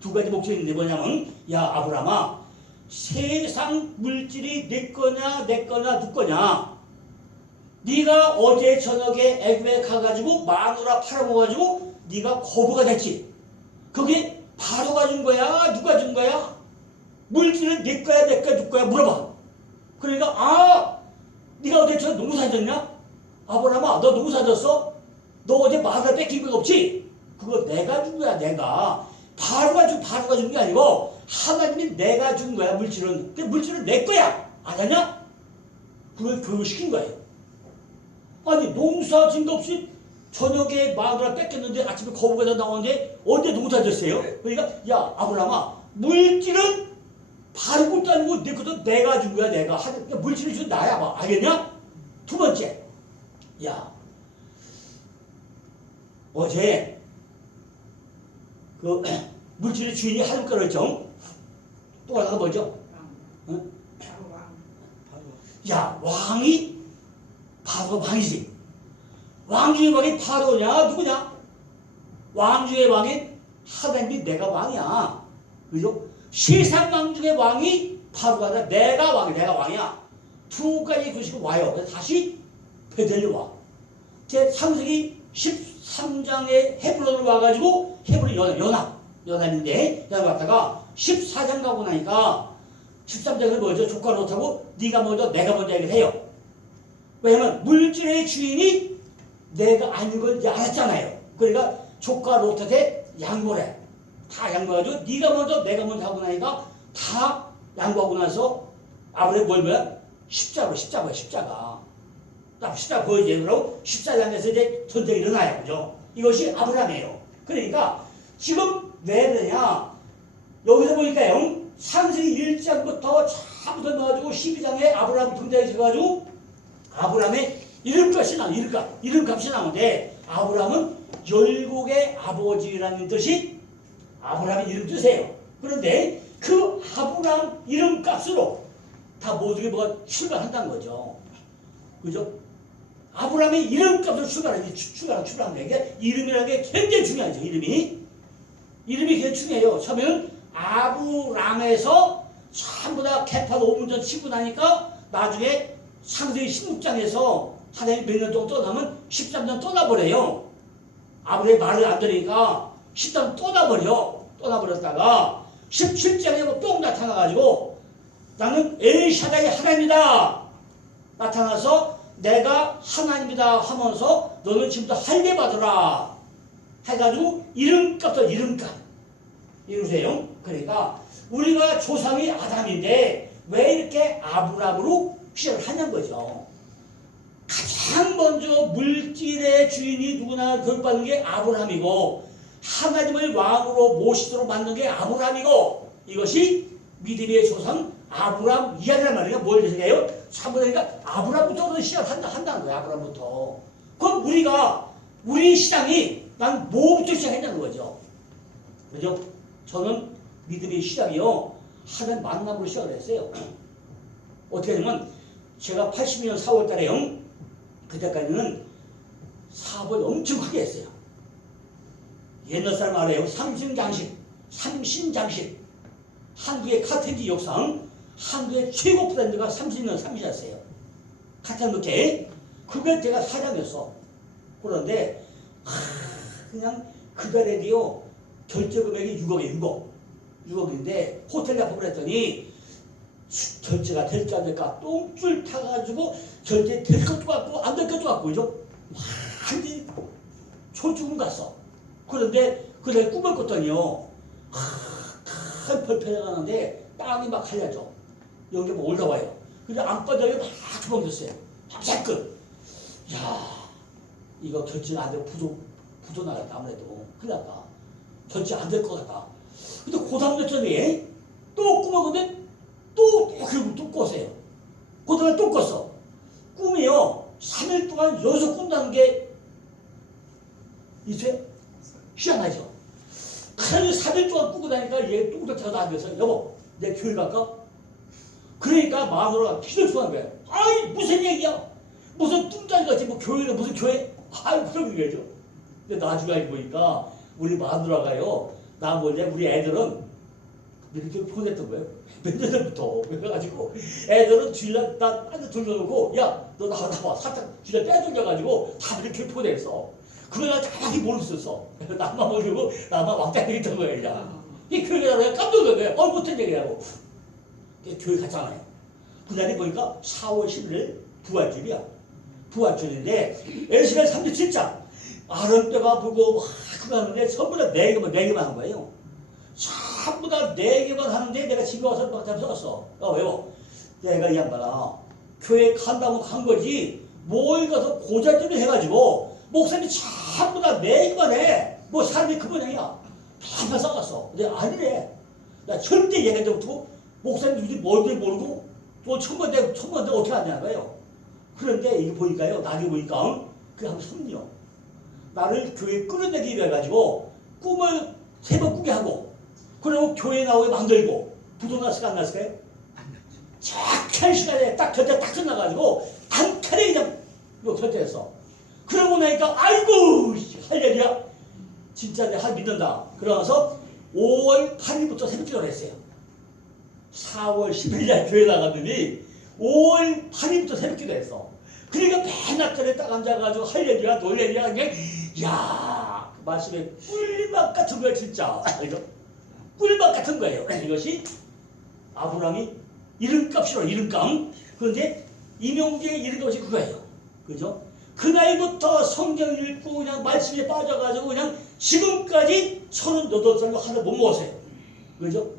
두 가지 목적이 있는데 뭐냐면 야 아브라함아 세상 물질이 네 거냐 누 거냐? 네가 어제 저녁에 애굽에 가가지고 마누라 팔아먹어가지고 네가 거부가 됐지. 그게 바로가 준 거야? 누가 준 거야? 물질은 네 거야, 내 거야, 누 거야? 물어봐. 그러니까 네가 어제 저 농사 졌냐? 아브라함아, 너 농사 졌어? 너 어제 마을 뺏긴 거 없지? 그거 내가 준 거야, 내가. 바로가 준 게 아니고 하나님이 내가 준 거야, 물질은. 근데 물질은 내 거야. 아냐? 그걸 교육시킨 거예요. 아니, 농사 진 거 없이 저녁에 마누라 뺏겼는데 아침에 거북이가 나오는데 언제 농사 졌어요? 그러니까 야 아브라함아, 물질은 바로 것도 아니고 내 것도 내가 준 거야, 내가. 그러니까 물질을 준 나야. 봐. 알겠냐? 두 번째, 야 어제 그 물질의 주인이 하늘가로 그랬죠? 또 하나가 뭐죠? 응? 야, 왕이 바로 왕이지. 왕 중의 왕이 바로냐? 누구냐? 왕 중의 왕이 하나님이 내가 왕이야. 그죠? 세상 왕 중의 왕이 바로가 아니라 내가 왕이야. 내가 왕이야. 두 가지 교식이 와요. 그래서 다시 베델로 와. 제 창세기 13장에 헤브론을 와가지고 헤브론 연합인데 연합 왔다가 14장 가고 나니까 13장은 뭐죠? 조카 롯하고 네가 먼저 내가 먼저 얘기를 해요. 왜냐면 물질의 주인이 내가 아닌 걸 이제 알았잖아요. 그러니까 조카 롯한테 양보를 해. 다 양보해가지고 네가 먼저 내가 먼저 하고 나니까 다 양보하고 나서 아브라함이 뭐야? 십자가. 딱 십자가 보여줘요. 그럼 십자가에서 이제 전쟁이 일어나요. 그죠? 이것이 아브라함이에요. 그러니까 지금 왜 그러냐? 여기서 보니까요. 창세기 1장부터 차부터 넣어가지고 12장에 아브라함 등장해가지고 아브라함의 이름값이 나오는데 아브라함은 열국의 아버지라는 뜻이 아브라함의 이름 뜻이에요. 그런데 그 아브라함 이름값으로 다 모든 게 뭐가 출발한다는 거죠. 그죠? 아브라함의 이름값으로 출발한 게 이게 이름이라는 게 굉장히 중요하죠. 이름이 굉장히 중요해요. 처음에는 아브람에서 전부 다 개판 5문전 치고 나니까 나중에 창세기 16장에서 하나님이 몇 년 동안 떠나면 13년 떠나버려요. 아브람의 말을 안 들으니까 13년 떠나버렸다가 17장에 또 나타나가지고 나는 엘샤다이 하나님이다 나타나서 내가 하나님이다 하면서 너는 지금부터 할례 받으라 해가지고 이름값 이루세요. 그러니까 우리가 조상이 아담인데 왜 이렇게 아브람으로 시작을 하냐는 거죠. 가장 먼저 물질의 주인이 누구나 교육받는 게 아브람이고 하나님을 왕으로 모시도록 만든 게 아브람이고 이것이 믿음의 조상 아브람 이야기란 말이에요. 뭘 얘기해요? 그러니까 아브람부터 시작한다는 거예요. 아브람부터. 그럼 우리 시장이 난 뭐부터 시작했냐는 거죠. 그죠? 저는 믿음의 시작이요. 하나님 만남으로 시작을 했어요. 어떻게 하냐면 제가 82년 4월 달에요. 그때까지는 사업을 엄청 크게 했어요. 옛날 사람 말해요. 삼신장식. 한국의 카텐지 역상 한국의 최고 브랜드가 삼신이었어요. 카텐부케. 그걸 제가 사장이었어. 그런데 그냥 그달에도요. 결제 금액이 6억인데 호텔 약속을 했더니 결제가 될지 안 될까 똥줄 타가지고 결제 될 것도 같고 안 될 것도 같고 그죠? 완전히 초죽음 갔어. 그런데 그날 꿈을 꿨더니요 큰 벌판에 가는데 땅이 막 갈려져. 여기 뭐 올라와요. 근데 안바닥에 막 주먹졌어요. 밤새끝. 야 이거 결제가 안 되고 부도 나갔다. 아무래도 큰일 났다. 결제 안 될 것 같다. 근데 그 다음 며칠에 또 꿈을 꿨는데 결국 또 꿨어요. 그 다음에 또 꿨어. 꿈이요. 3일 동안 연속 꾼다는 게 이제 희한하죠. 하루 3일 동안 꾸고 다니까 얘 뚱뚱해서 앉아서 여보 내 교회 갈까? 그러니까 마누라가 기도 좋아하는 거야. 아이 무슨 얘기야? 무슨 뚱딴이같이 뭐 교회는 무슨 교회? 아이 무슨 얘기죠. 근데 나중에 알고 보니까 우리 마누라가요. 나 뭐냐 우리 애들은 이렇게 보냈던 거예요. 몇 년 전부터. 그래가지고 애들은 주일날 딴데 돌려놓고 야 너 나와 살짝 주일날 빼돌려가지고 다 이렇게 보냈어. 그러나 자기 모르겠었어. 나만 모르고 나만 왕따 되겠던 거야. 이 교회 가다가 깜짝 놀란 거야. 못한 얘기라고. 교회 갔잖아요. 그날이 보니까 4월 11일 부활절이야. 부활절인데 에스겔 37장 아름대가 불고 막 하는데 전부 다 4개만 한 거예요. 전부 다 4개만 하는데 내가 집에 와서 막 써놨어. 왜요? 내가 이 양반아 교회 간다고 간 거지 뭘 가서 고자질을 해가지고 목사님이 전부 다 4개만 해. 뭐 사람이 그 모양이야. 다 써놨어. 근데 아니래. 나 절대 얘기하지 못하고 목사님들이 뭔지 모르고 또 천번대 어떻게 하냐는 거예요. 그런데 이거 보니까요. 나중에 보니까 그게 한 3년. 나를 교회에 끌어내기 위해 가지고 꿈을 3번 꾸게 하고 그리고 교회에 나오게 만들고 부도 났을까 안 났을까요? 정확한 시간에 딱 결제 딱 끝나가지고 단칼에 그냥 이거 결제했어. 그러고 나니까 아이고 할렐루야 진짜 내가 믿는다. 그러면서 5월 8일부터 새벽기도를 했어요. 4월 10일날 교회 나갔더니 5월 8일부터 새벽기도 했어. 그러니까 맨날 전에 딱 앉아가지고 할렐루야 놀래야 그냥 야, 그 말씀에 꿀맛 같은 거야 진짜. 그죠? 꿀맛 같은 거예요. 이것이 아브라함이 이름값이로 이름값. 그런데 임용재의 이름값이 그거예요. 그죠? 그날부터 성경을 읽고 그냥 말씀에 빠져가지고 그냥 지금까지 38살로 하나 못 먹었어요. 그죠?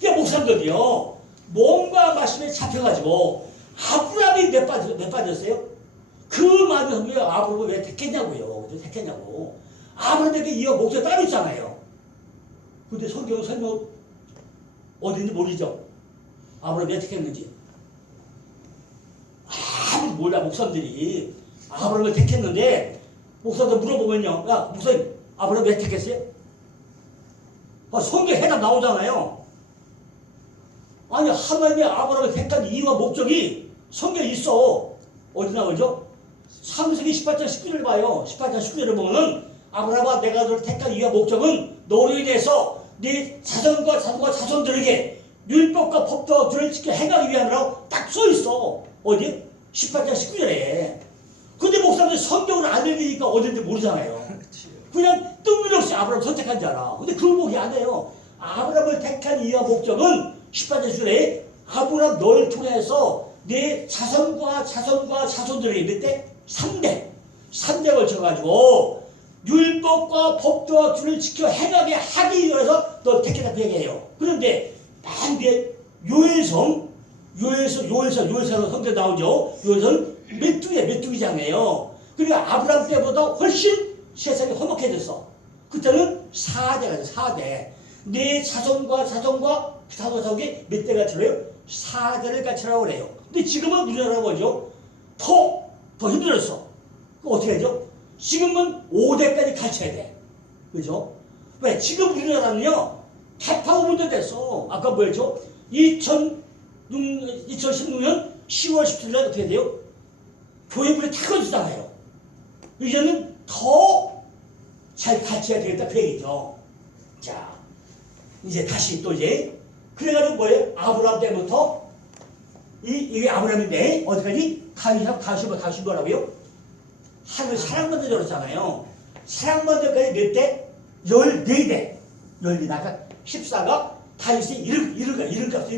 그냥 목사님들이요. 몸과 말씀에 잡혀가지고 아브라함이 몇 빠졌어요? 그 많은 성경에 아브라함을 왜 택했냐고요. 왜 택했냐고. 아브라함에게 이어 목소리 따로 있잖아요. 근데 성경 설명 어딘지 모르죠. 아브라함이 왜 택했는지. 아무도 몰라 목사님들이. 아브라함을 택했는데 목사한테 물어보면요. 야 목사님 아브라함 왜 택했어요? 성경 해답 나오잖아요. 아니 하나님이 아브라함을 택한 이유와 목적이 성경에 있어. 어디 나오죠? 창세기 18장 19절을 봐요. 18장 19절을 보면은 아브라함아 내가 너를 택한 이유와 목적은 너로 인해서 네 자손과 자손들에게 율법과 법도와 규를 지켜 행하기 위함이라고 딱 써있어. 어디? 18장 19절에. 근데 목사님들 성경을 안 읽으니까 어딘지 모르잖아요. 그냥 뜬금없이 아브라함 선택한 줄 알아. 근데 그걸 보기 안 해요. 아브라함을 택한 이유와 목적은 18장 19절에 아브라함 너를 통해서 내 자손과 자손들에게 몇 대? 3대 걸쳐가지고 율법과 법도와 규를 지켜 행하게 하기 위해서 너 택했다 그 얘기예요. 그런데 반대 요엘서 성경 나오죠. 요엘서는 메뚜기장이에요. 그러니까 아브라함 때보다 훨씬 세상이 험악해졌어. 그때는 4대. 내 자손과 자손이 몇 대가 들어요? 4대를 갖추라고 그래요. 근데 지금은 우리나라가 뭐죠? 더 힘들었어. 어떻게 하죠? 지금은 5대까지 갖춰야 돼. 그죠? 왜? 지금 우리나라는요, 대파고문도 됐어. 아까 뭐였죠? 2016년 10월 17일에 어떻게 돼요? 교회물이 다 꺼지잖아요. 이제는 더 잘 갖춰야 되겠다 그 얘기죠. 자, 이제 다시 또 이제 그래가지고 뭐예요? 아브라함 때부터 이게 아브라함인데 어디까지? 다시 뭐라고요? 하늘 사랑받는 줄 알았잖아요. 사랑받는까지 몇 대? 14대. 14대. 아까 14가 다윗의 이름값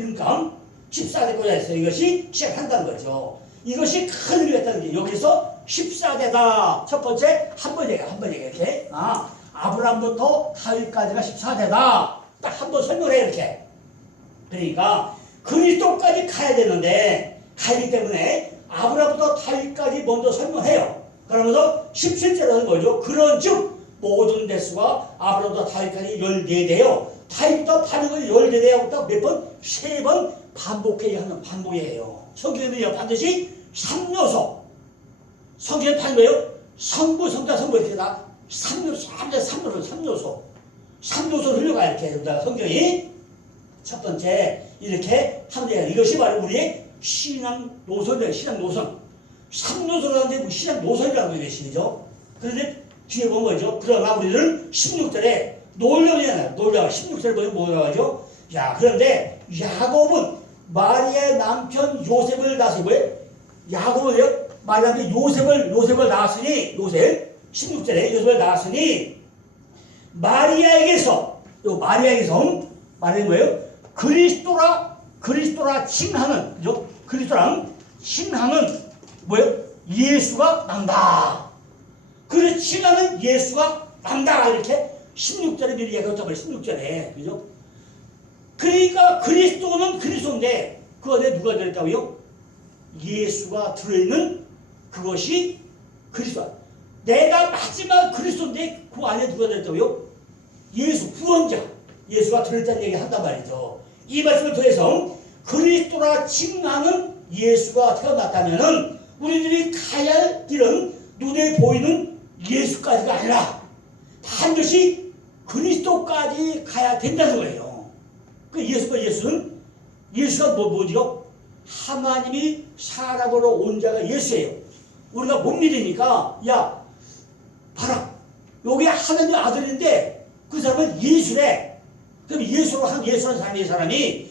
14대 꽂아있어요. 이것이 시작한다는 거죠. 이것이 큰 의미가 있다는 게 여기서 14대다. 첫 번째 한 번 얘기해 이렇게. 아브라함부터 다윗까지가 14대다. 딱 한 번 설명해 이렇게. 그러니까 그리스도까지 가야 되는데 가기 때문에 아브라함부터 다윗까지 먼저 설명해요. 그러면서 17절에서 뭐죠? 그런즉 모든 대수가 아브라함부터 다윗까지 14대요. 다윗부터 반응을 14대하고 몇 번? 3번 반복해야 하는 반복이에요. 성경에는요 반드시 3요소. 성경에 반은 거예요? 성부, 성자, 성부 이렇게 다 3요소를 흘려가야 이렇게 됩니다. 성경이 첫 번째 이렇게 하면 돼요. 이것이 바로 우리의 신앙 노선이에요. 신앙 노선. 3요소라는데 신앙 노선이라는 거예요. 그죠? 그런데 뒤에 보면 뭐죠? 그러나 우리는 16절에 놀라잖아요. 16절에 보면 뭐라고 하죠? 자, 그런데 야곱은 마리아의 남편 요셉을 낳았어요. 야곱은요? 마리아한테 요셉을 낳았으니, 16절에 요셉을 낳았으니, 마리아에게서 말하는 뭐예요? 그리스도라 칭하는, 그죠? 그리스도랑 칭하는 뭐예요? 예수가 난다. 그래 칭하는 예수가 난다. 이렇게 16절에 미리 얘기했단 말이에요. 16절에. 그죠? 그러니까 그리스도는 그리스도인데 그 안에 누가 들어있다고요? 예수가 들어있는 그것이 그리스도. 내가 마지막 그리스도인데 그 안에 누가 들어있다고요? 예수, 구원자. 예수가 들어있다는 얘기 한단 말이죠. 이 말씀을 통해서 그리스도라 칭하는 예수가 태어났다면은 우리들이 가야 할 길은 눈에 보이는 예수까지가 아니라 반드시 그리스도까지 가야 된다는 거예요. 그 예수가 뭐지요? 하나님이 사람으로 온 자가 예수예요. 우리가 못 믿으니까 야 봐라 여기 하나님의 아들인데 그 사람은 예수래. 그럼 예수라는 사람이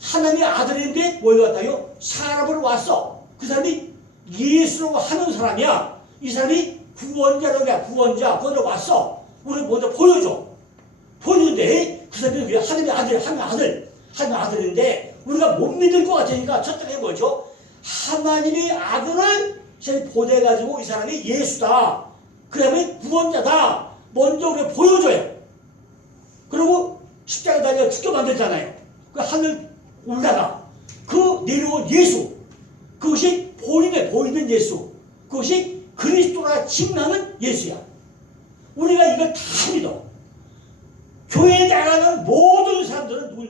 하나님의 아들인데 뭘 갖다요? 사람으로 왔어. 그 사람이 예수로 하는 사람이야. 이 사람이 구원자 그거로 왔어. 우리 먼저 보여주는데 그 사람이 왜 하나님의 아들인데 우리가 못 믿을 것 같으니까 첫 단계 뭐죠? 하나님의 아들을 보내가지고 이 사람이 예수다. 그 다음에 구원자다. 먼저 우리가 보여줘요. 그리고 십자가 달려 죽게 만들잖아요. 그 하늘 올라가. 그 내려온 예수. 그것이 보이는 예수. 그것이 그리스도라 칭하는 예수야. 우리가 이걸 다 믿어. 교회에 나가는 모든 사람들은 누구를